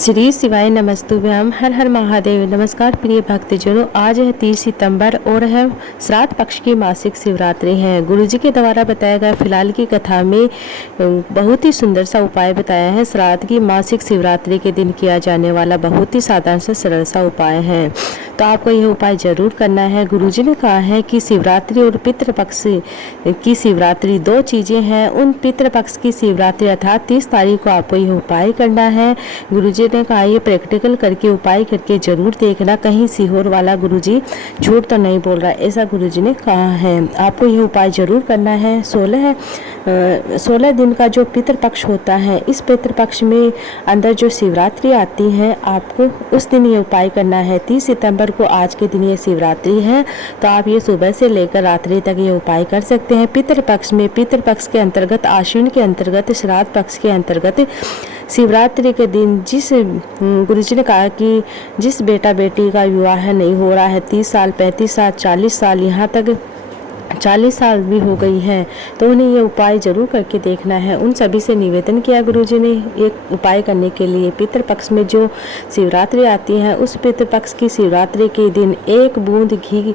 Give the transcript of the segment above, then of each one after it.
श्री शिवाय नमस्तुभ्यम। हर हर महादेव। नमस्कार प्रिय भक्तजनों, आज है 30 सितंबर और है श्राद्ध पक्ष की मासिक शिवरात्रि है। गुरुजी के द्वारा बताया गया फिलहाल की कथा में बहुत ही सुंदर सा उपाय बताया है। श्राद्ध की मासिक शिवरात्रि के दिन किया जाने वाला बहुत ही साधारण सा सरल सा उपाय है, तो आपको यह उपाय जरूर करना है। गुरुजी ने कहा है कि शिवरात्रि और पितृपक्ष की शिवरात्रि दो चीजें हैं। उन पितृपक्ष की शिवरात्रि अर्थात 30 तारीख को आपको यह उपाय करना है। गुरुजी ने कहा ये प्रैक्टिकल करके उपाय करके जरूर देखना, कहीं सीहोर वाला गुरुजी झूठ तो नहीं बोल रहा, ऐसा गुरुजी ने कहा है। आपको यह उपाय जरूर करना है। 16 दिन का जो पितृपक्ष होता है, इस पितृपक्ष में अंदर जो शिवरात्रि आती है, आपको उस दिन ये उपाय करना है। 30 सितंबर को आज के दिन ये शिवरात्रि है, तो आप ये सुबह से लेकर रात्रि तक ये उपाय कर सकते हैं। पितृपक्ष में, पितृपक्ष के अंतर्गत, आश्विन के अंतर्गत, श्राद्ध पक्ष के अंतर्गत शिवरात्रि के दिन जिस गुरुजी ने कहा कि जिस बेटा बेटी का विवाह नहीं हो रहा है, 30 साल, 35 साल, 40 साल, यहाँ तक 40 साल भी हो गई है, तो उन्हें ये उपाय जरूर करके देखना है। उन सभी से निवेदन किया गुरुजी ने एक उपाय करने के लिए। पितृपक्ष में जो शिवरात्रि आती है, उस पितृपक्ष की शिवरात्रि के दिन 1 बूंद घी,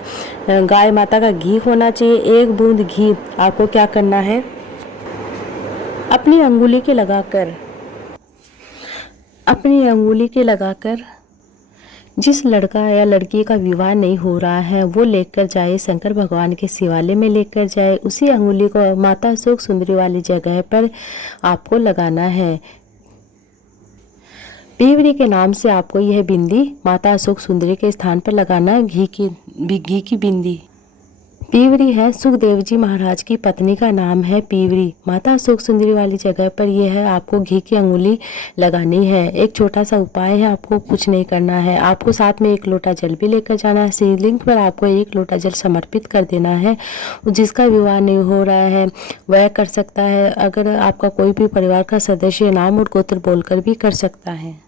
गाय माता का घी होना चाहिए। 1 बूंद घी आपको क्या करना है, अपनी अंगुली के लगाकर जिस लड़का या लड़की का विवाह नहीं हो रहा है, वो लेकर जाए, शंकर भगवान के शिवालय में लेकर जाए। उसी अंगुली को माता अशोक सुंदरी वाली जगह पर आपको लगाना है। पीवरी के नाम से आपको यह बिंदी माता अशोक सुंदरी के स्थान पर लगाना है। घी की बिंदी। पीवरी है सुखदेव जी महाराज की पत्नी का नाम है पीवरी। माता अशोक सुंदरी वाली जगह पर यह है, आपको घी की अंगुली लगानी है। एक छोटा सा उपाय है, आपको कुछ नहीं करना है। आपको साथ में 1 लोटा जल भी लेकर जाना है। शिवलिंग पर आपको 1 लोटा जल समर्पित कर देना है। जिसका विवाह नहीं हो रहा है वह कर सकता है। अगर आपका कोई भी परिवार का सदस्य नाम और गोत्र बोलकर भी कर सकता है।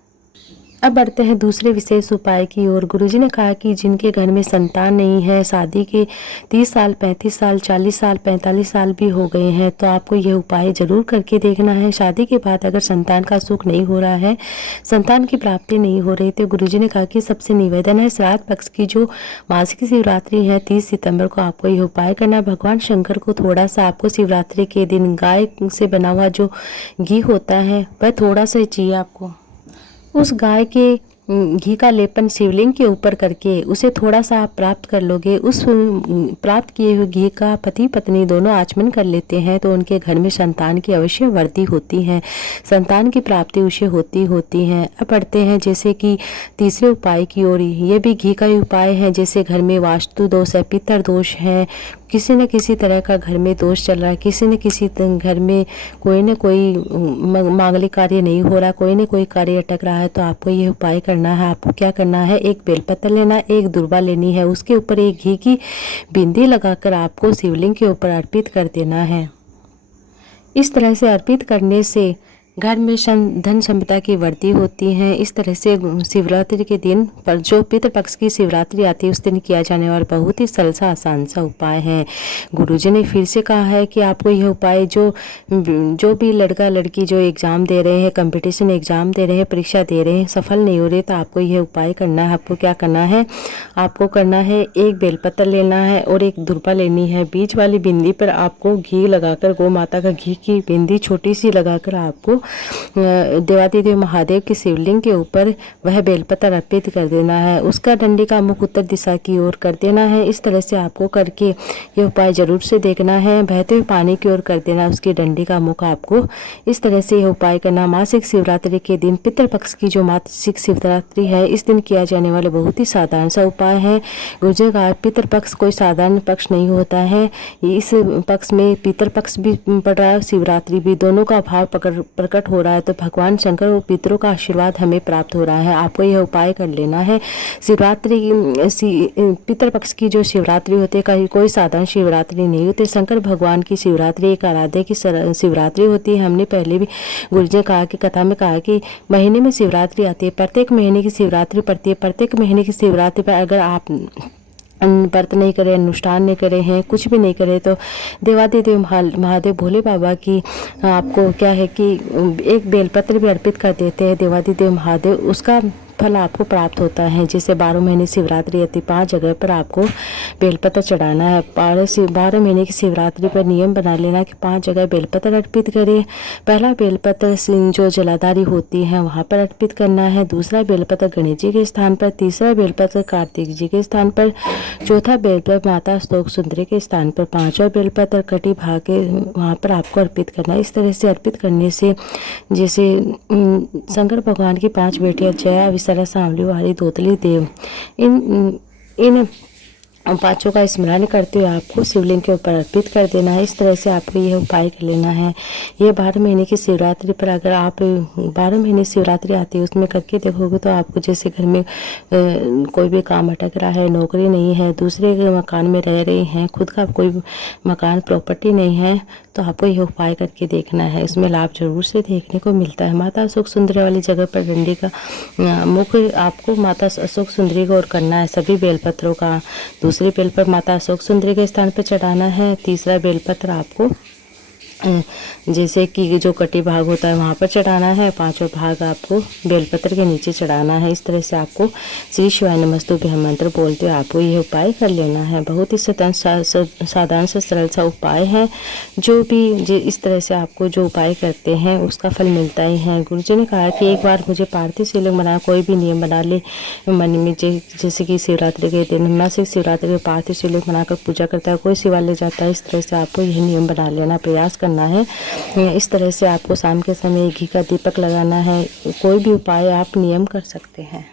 अब बढ़ते हैं दूसरे विशेष उपाय की ओर। गुरुजी ने कहा कि जिनके घर में संतान नहीं है, शादी के 30 साल, 35 साल, 40 साल, 45 साल भी हो गए हैं, तो आपको यह उपाय जरूर करके देखना है। शादी के बाद अगर संतान का सुख नहीं हो रहा है, संतान की प्राप्ति नहीं हो रही, तो गुरुजी ने कहा कि सबसे निवेदन है, श्राद्ध पक्ष की जो मासिक शिवरात्रि है 30 सितंबर को आपको यह उपाय करना। भगवान शंकर को थोड़ा सा आपको शिवरात्रि के दिन गाय से बना हुआ जो घी होता है वह थोड़ा सा चाहिए आपको। उस गाय के घी का लेपन शिवलिंग के ऊपर करके उसे थोड़ा सा आप प्राप्त कर लोगे। उस प्राप्त किए हुए घी का पति पत्नी दोनों आचमन कर लेते हैं, तो उनके घर में संतान की अवश्य वृद्धि होती है, संतान की प्राप्ति उसे होती है। अब बढ़ते हैं जैसे कि तीसरे उपाय की ओर। ये भी घी का ही उपाय है। जैसे घर में वास्तु दोष है, पितर दोष है, किसी न किसी तरह का घर में दोष चल रहा है, किसी न किसी घर में कोई न कोई मांगलिक कार्य नहीं हो रहा, कोई न कोई कार्य अटक रहा है, तो आपको ये उपाय करना है। आपको क्या करना है, 1 बेलपत्र लेना, 1 दुर्वा लेनी है, उसके ऊपर 1 घी की बिंदी लगाकर आपको शिवलिंग के ऊपर अर्पित कर देना है। इस तरह से अर्पित करने से घर में धन संपदा की वृद्धि होती है। इस तरह से शिवरात्रि के दिन पर जो पितृपक्ष की शिवरात्रि आती है, उस दिन किया जाने वाला बहुत ही सरल सा आसान सा उपाय है। गुरुजी ने फिर से कहा है कि आपको यह उपाय जो भी लड़का लड़की जो एग्ज़ाम दे रहे हैं, कंपटीशन एग्ज़ाम दे रहे हैं, परीक्षा दे रहे हैं, सफल नहीं हो रहे, तो आपको यह उपाय करना है। आपको क्या करना है, आपको करना है 1 बेलपत्र लेना है और 1 दुर्वा लेनी है। बीच वाली बिंदी पर आपको घी लगाकर, गौ माता का घी की बिंदी छोटी सी लगाकर आपको देवादिदेव महादेव के शिवलिंग के ऊपर वह बेलपत्र अर्पित कर देना है। उसका डंडी का मुख उत्तर दिशा की ओर कर देना है। इस तरह से आपको करके ये उपाय जरूर से देखना है। बहते हुए पानी की ओर कर देना उसकी डंडी का मुख आपको। इस तरह से यह उपाय करना। मासिक शिवरात्रि के दिन, पितृपक्ष की जो मासिक शिवरात्रि है, इस दिन किया जाने वाला बहुत ही साधारण सा उपाय है। गुरुजी का पितृपक्ष कोई साधारण पक्ष नहीं होता है। इस पक्ष में पितृपक्ष भी पड़ रहा है, शिवरात्रि भी, दोनों का भाव प्रकट हो रहा है, तो भगवान शंकर और पितरों का आशीर्वाद हमें प्राप्त हो रहा है। आपको यह उपाय कर लेना है। शिवरात्रि पितृपक्ष की जो शिवरात्रि होती है, कोई साधारण शिवरात्रि नहीं होती। शंकर भगवान की शिवरात्रि एक आराध्य की शिवरात्रि होती है। हमने पहले भी गुरुजी कहा कि कथा में कहा कि महीने में शिवरात्रि आती है, प्रत्येक महीने की शिवरात्रि पड़ती है। प्रत्येक महीने की शिवरात्रि पर अगर आप व्रत नहीं करे, अनुष्ठान नहीं करे हैं, कुछ भी नहीं करे, तो देवादिदेव महादेव भोले बाबा की आपको क्या है कि एक बेलपत्र भी अर्पित कर देते हैं देवादिदेव महादेव, उसका फल आपको प्राप्त होता है। जैसे 12 महीने शिवरात्रि आती, 5 जगह पर आपको बेलपत्र चढ़ाना है। 12 महीने की शिवरात्रि पर नियम बना लेना कि 5 जगह बेलपत्र अर्पित करें। पहला बेलपत्र जो जलाधारी होती है वहाँ पर अर्पित करना है, दूसरा बेलपत्र गणेश जी के स्थान पर, तीसरा बेलपत्र कार्तिक जी के स्थान पर, चौथा बेलपत्र माता अशोक सुंदरी के स्थान पर, 5वां बेलपत्र कटी भाग के वहाँ पर आपको अर्पित करना है। इस तरह से अर्पित करने से जैसे शंकर भगवान की 5 बेटियां जया, विसरा, सांवली, वाली, दोतली, देव, इन 5 का स्मरण करते हुए आपको शिवलिंग के ऊपर अर्पित कर देना है। इस तरह से आपको यह उपाय कर लेना है। ये 12 महीने की शिवरात्रि पर अगर आप 12 महीने शिवरात्रि आती है उसमें करके देखोगे तो आपको जैसे घर में कोई भी काम अटक रहा है, नौकरी नहीं है, दूसरे के मकान में रह रहे हैं, खुद का कोई मकान प्रॉपर्टी नहीं है, तो आपको यह उपाय करके देखना है। इसमें लाभ जरूर से देखने को मिलता है। माता अशोक सुंदरी वाली जगह पर डंडी का मुख आपको माता अशोक सुंदरी को और करना है। सभी बेलपत्रों का दूसरी बेलपत्र माता अशोक सुंदरी के स्थान पर चढ़ाना है। तीसरा बेलपत्र आपको जैसे कि जो कटी भाग होता है वहाँ पर चढ़ाना है। 5वां भाग आपको बेलपत्र के नीचे चढ़ाना है। इस तरह से आपको श्री शिवाय नमस्तुभ्यं मंत्र बोलते हुए आपको यह उपाय कर लेना है। बहुत ही साधारण सा सरल सा उपाय है। जो भी इस तरह से आपको जो उपाय करते हैं उसका फल मिलता ही है। गुरु जी ने कहा कि एक बार मुझे पार्थिव शिवलिंग बना, कोई भी नियम बना ले मन में, जैसे कि शिवरात्रि के दिन मासिक शिवरात्रि के पार्थिव शिवलिंग बनाकर पूजा करता है, कोई शिवालय जाता है। इस तरह से आपको यह नियम बना लेना, प्रयास करना है। इस तरह से आपको शाम के समय घी का दीपक लगाना है। कोई भी उपाय आप नियम कर सकते हैं।